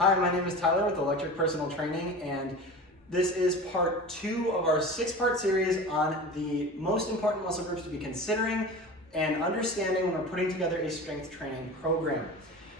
Hi, my name is Tyler with Electric Personal Training, and this is part 2 of our 6-part series on the most important muscle groups to be considering and understanding when we're putting together a strength training program.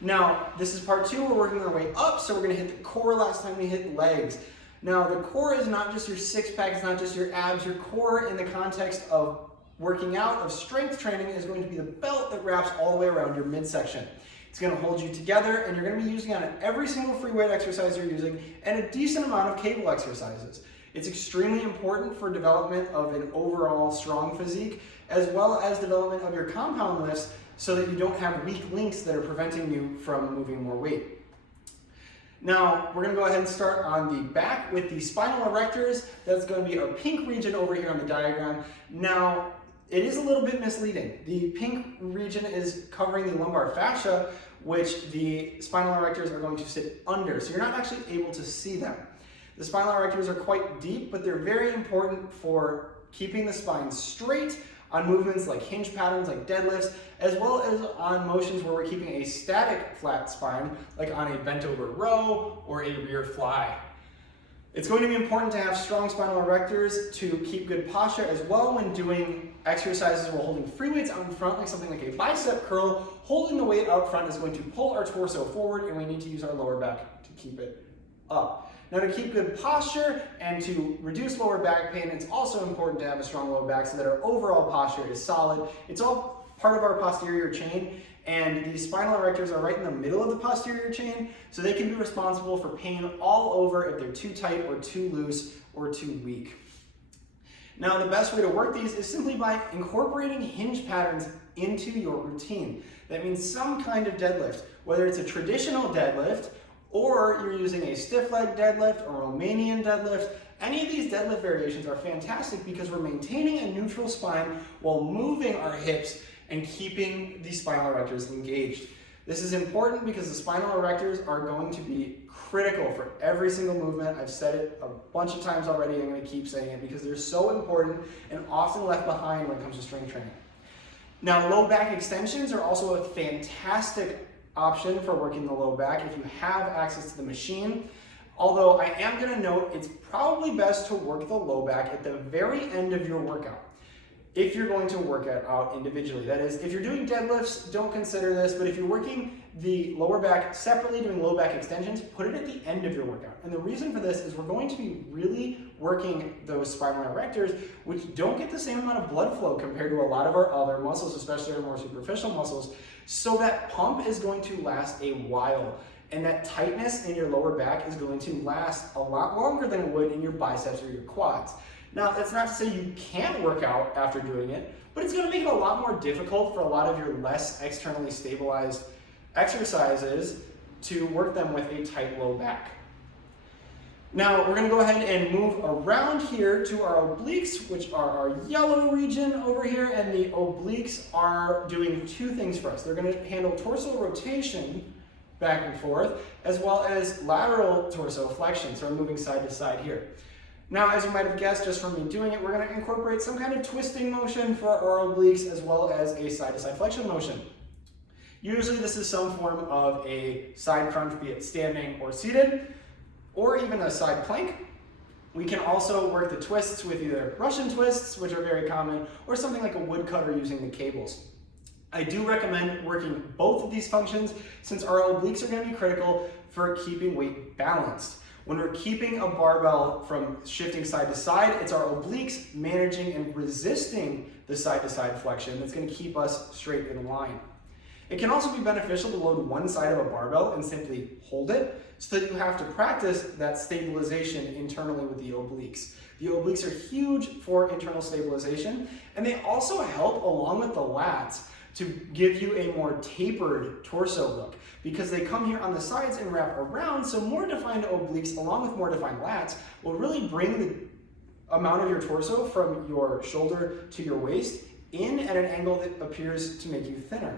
Now, this is part 2, we're working our way up, so we're going to hit the core. Last time we hit legs. Now, the core is not just your six-pack, it's not just your abs. Your core in the context of working out, of strength training, is going to be the belt that wraps all the way around your midsection. It's going to hold you together, and you're going to be using it on every single free weight exercise you're using and a decent amount of cable exercises. It's extremely important for development of an overall strong physique, as well as development of your compound lifts so that you don't have weak links that are preventing you from moving more weight. Now, we're going to go ahead and start on the back with the spinal erectors. That's going to be our pink region over here on the diagram. Now, it is a little bit misleading. The pink region is covering the lumbar fascia, which the spinal erectors are going to sit under, so you're not actually able to see them. The spinal erectors are quite deep, but they're very important for keeping the spine straight on movements like hinge patterns, like deadlifts, as well as on motions where we're keeping a static flat spine, like on a bent over row or a rear fly. It's going to be important to have strong spinal erectors to keep good posture as well when doing exercises while holding free weights out in front, like something like a bicep curl. Holding the weight out front is going to pull our torso forward, and we need to use our lower back to keep it up. Now, to keep good posture and to reduce lower back pain, it's also important to have a strong lower back so that our overall posture is solid. It's all part of our posterior chain, and the spinal erectors are right in the middle of the posterior chain, so they can be responsible for pain all over if they're too tight or too loose or too weak. Now, the best way to work these is simply by incorporating hinge patterns into your routine. That means some kind of deadlift, whether it's a traditional deadlift or you're using a stiff leg deadlift or Romanian deadlift. Any of these deadlift variations are fantastic because we're maintaining a neutral spine while moving our hips and keeping the spinal erectors engaged. This is important because the spinal erectors are going to be critical for every single movement. I've said it a bunch of times already, I'm going to keep saying it because they're so important and often left behind when it comes to strength training. Now, low back extensions are also a fantastic option for working the low back if you have access to the machine. Although I am going to note it's probably best to work the low back at the very end of your workout if you're going to work it out individually. That is, if you're doing deadlifts, don't consider this, but if you're working the lower back separately, doing low back extensions, put it at the end of your workout. And the reason for this is we're going to be really working those spinal erectors, which don't get the same amount of blood flow compared to a lot of our other muscles, especially our more superficial muscles. So that pump is going to last a while. And that tightness in your lower back is going to last a lot longer than it would in your biceps or your quads. Now, that's not to say you can't work out after doing it, but it's going to make it a lot more difficult for a lot of your less externally stabilized exercises to work them with a tight low back. Now, we're going to go ahead and move around here to our obliques, which are our yellow region over here, and the obliques are doing two things for us. They're going to handle torso rotation back and forth, as well as lateral torso flexion, so we're moving side to side here. Now, as you might have guessed just from me doing it, we're going to incorporate some kind of twisting motion for our obliques as well as a side-to-side flexion motion. Usually this is some form of a side crunch, be it standing or seated, or even a side plank. We can also work the twists with either Russian twists, which are very common, or something like a woodcutter using the cables. I do recommend working both of these functions since our obliques are going to be critical for keeping weight balanced. When we're keeping a barbell from shifting side to side, it's our obliques managing and resisting the side-to-side flexion that's going to keep us straight in line. It can also be beneficial to load one side of a barbell and simply hold it so that you have to practice that stabilization internally with the obliques. The obliques are huge for internal stabilization, and they also help along with the lats to give you a more tapered torso look because they come here on the sides and wrap around, so more defined obliques along with more defined lats will really bring the amount of your torso from your shoulder to your waist in at an angle that appears to make you thinner.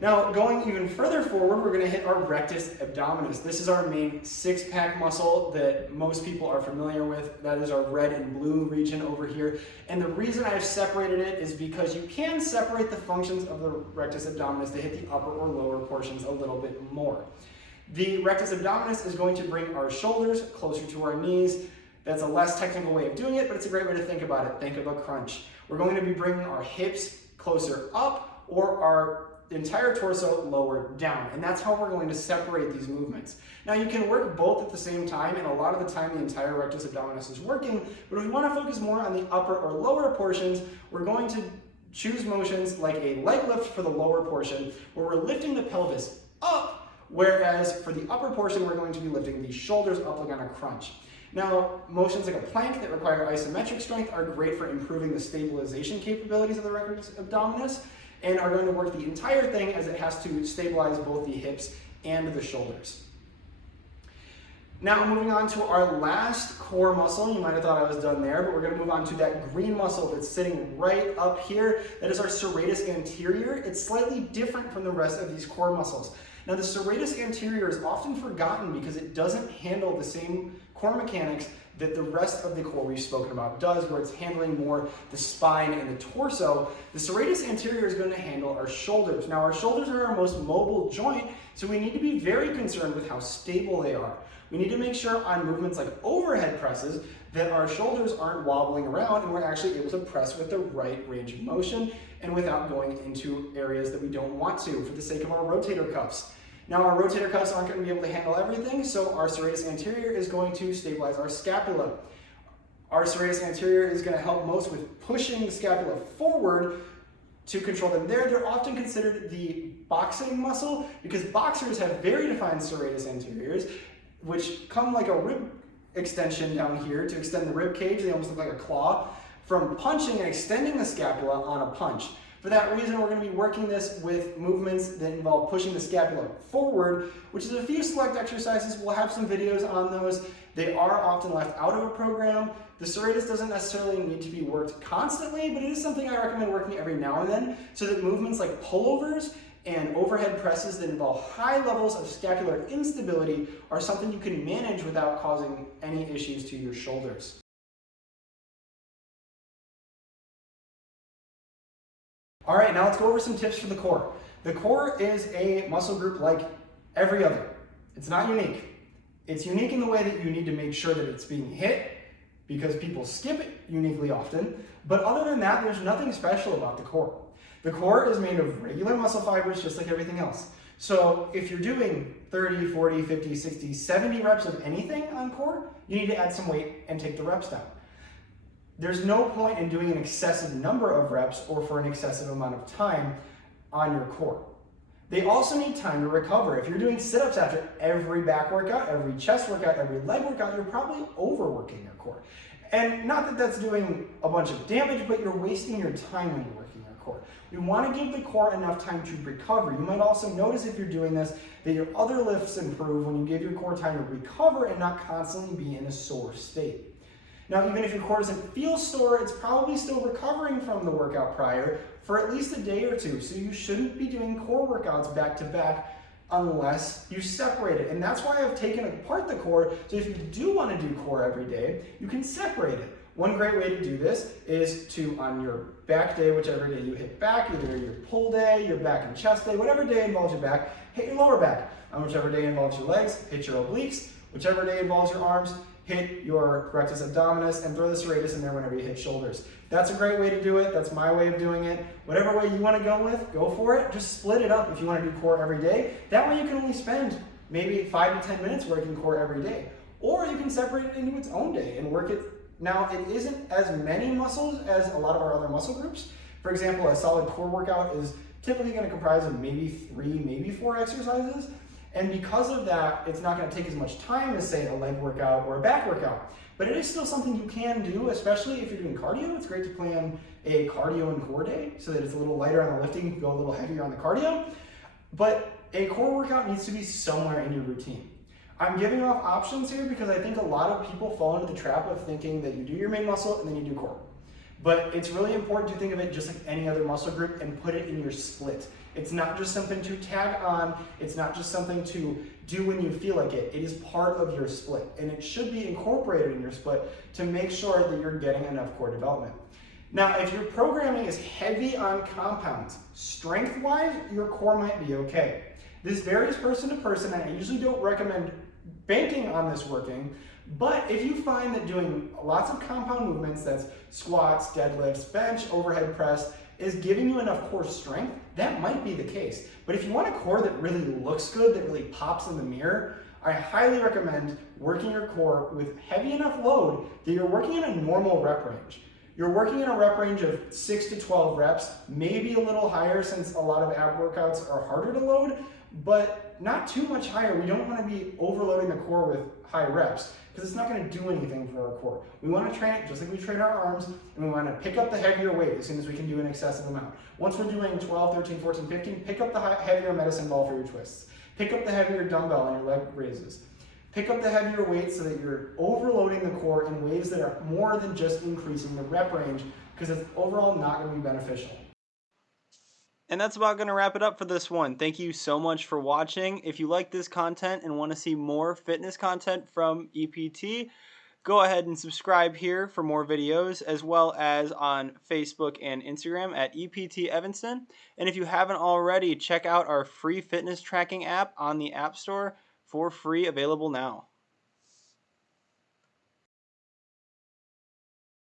Now, going even further forward, we're going to hit our rectus abdominis. This is our main six-pack muscle that most people are familiar with. That is our red and blue region over here. And the reason I've separated it is because you can separate the functions of the rectus abdominis to hit the upper or lower portions a little bit more. The rectus abdominis is going to bring our shoulders closer to our knees. That's a less technical way of doing it, but it's a great way to think about it. Think of a crunch. We're going to be bringing our hips closer up or our entire torso lower down, and that's how we're going to separate these movements. Now you can work both at the same time, and a lot of the time the entire rectus abdominis is working, but if we want to focus more on the upper or lower portions, we're going to choose motions like a leg lift for the lower portion, where we're lifting the pelvis up, whereas for the upper portion, we're going to be lifting the shoulders up like on a crunch. Now, motions like a plank that require isometric strength are great for improving the stabilization capabilities of the rectus abdominis, and are going to work the entire thing as it has to stabilize both the hips and the shoulders. Now moving on to our last core muscle. You might have thought I was done there, but we're going to move on to that green muscle that's sitting right up here. That is our serratus anterior. It's slightly different from the rest of these core muscles. Now the serratus anterior is often forgotten because it doesn't handle the same core mechanics that the rest of the core we've spoken about does, where it's handling more the spine and the torso. The serratus anterior is going to handle our shoulders. Now our shoulders are our most mobile joint, so we need to be very concerned with how stable they are. We need to make sure on movements like overhead presses that our shoulders aren't wobbling around and we're actually able to press with the right range of motion and without going into areas that we don't want to for the sake of our rotator cuffs. Now our rotator cuffs aren't going to be able to handle everything, so our serratus anterior is going to stabilize our scapula. Our serratus anterior is going to help most with pushing the scapula forward to control them there. They're often considered the boxing muscle because boxers have very defined serratus anteriors, which come like a rib extension down here to extend the rib cage. They almost look like a claw from punching and extending the scapula on a punch. For that reason, we're going to be working this with movements that involve pushing the scapula forward, which is a few select exercises. We'll have some videos on those. They are often left out of a program. The serratus doesn't necessarily need to be worked constantly, but it is something I recommend working every now and then so that movements like pullovers and overhead presses that involve high levels of scapular instability are something you can manage without causing any issues to your shoulders. All right, now let's go over some tips for the core. The core is a muscle group like every other. It's not unique. It's unique in the way that you need to make sure that it's being hit, because people skip it uniquely often. But other than that, there's nothing special about the core. The core is made of regular muscle fibers just like everything else. So if you're doing 30, 40, 50, 60, 70 reps of anything on core, you need to add some weight and take the reps down. There's no point in doing an excessive number of reps or for an excessive amount of time on your core. They also need time to recover. If you're doing sit-ups after every back workout, every chest workout, every leg workout, you're probably overworking your core. And not that that's doing a bunch of damage, but you're wasting your time when you're working your core. We want to give the core enough time to recover. You might also notice if you're doing this that your other lifts improve when you give your core time to recover and not constantly be in a sore state. Now, even if your core doesn't feel sore, it's probably still recovering from the workout prior for at least a day or two. So you shouldn't be doing core workouts back to back unless you separate it. And that's why I've taken apart the core. So if you do want to do core every day, you can separate it. One great way to do this is to, on your back day, whichever day you hit back, either your pull day, your back and chest day, whatever day involves your back, hit your lower back. On whichever day involves your legs, hit your obliques. Whichever day involves your arms, hit your rectus abdominis, and throw the serratus in there whenever you hit shoulders. That's a great way to do it. That's my way of doing it. Whatever way you want to go with, go for it. Just split it up if you want to do core every day. That way you can only spend maybe 5 to 10 minutes working core every day. Or you can separate it into its own day and work it. Now, it isn't as many muscles as a lot of our other muscle groups. For example, a solid core workout is typically going to comprise of maybe 3, maybe 4 exercises. And because of that, it's not going to take as much time as, say, a leg workout or a back workout. But it is still something you can do, especially if you're doing cardio. It's great to plan a cardio and core day so that it's a little lighter on the lifting, go a little heavier on the cardio. But a core workout needs to be somewhere in your routine. I'm giving off options here because I think a lot of people fall into the trap of thinking that you do your main muscle and then you do core. But it's really important to think of it just like any other muscle group and put it in your split. It's not just something to tag on. It's not just something to do when you feel like it. It is part of your split, and it should be incorporated in your split to make sure that you're getting enough core development. Now, if your programming is heavy on compounds, strength-wise, your core might be okay. This varies person to person, and I usually don't recommend banking on this working, but if you find that doing lots of compound movements, that's squats, deadlifts, bench, overhead press, is giving you enough core strength, that might be the case. But if you want a core that really looks good, that really pops in the mirror, I highly recommend working your core with heavy enough load that you're working in a normal rep range. You're working in a rep range of 6 to 12 reps, maybe a little higher since a lot of ab workouts are harder to load, but not too much higher. We don't want to be overloading the core with high reps because it's not going to do anything for our core. We want to train it just like we train our arms, and we want to pick up the heavier weight as soon as we can do an excessive amount. Once we're doing 12, 13, 14, 15, pick up the heavier medicine ball for your twists. Pick up the heavier dumbbell on your leg raises. Pick up the heavier weight so that you're overloading the core in ways that are more than just increasing the rep range, because it's overall not going to be beneficial. And that's about going to wrap it up for this one. Thank you so much for watching. If you like this content and want to see more fitness content from EPT, go ahead and subscribe here for more videos, as well as on Facebook and Instagram at EPT Evanston. And if you haven't already, check out our free fitness tracking app on the App Store for free, available now.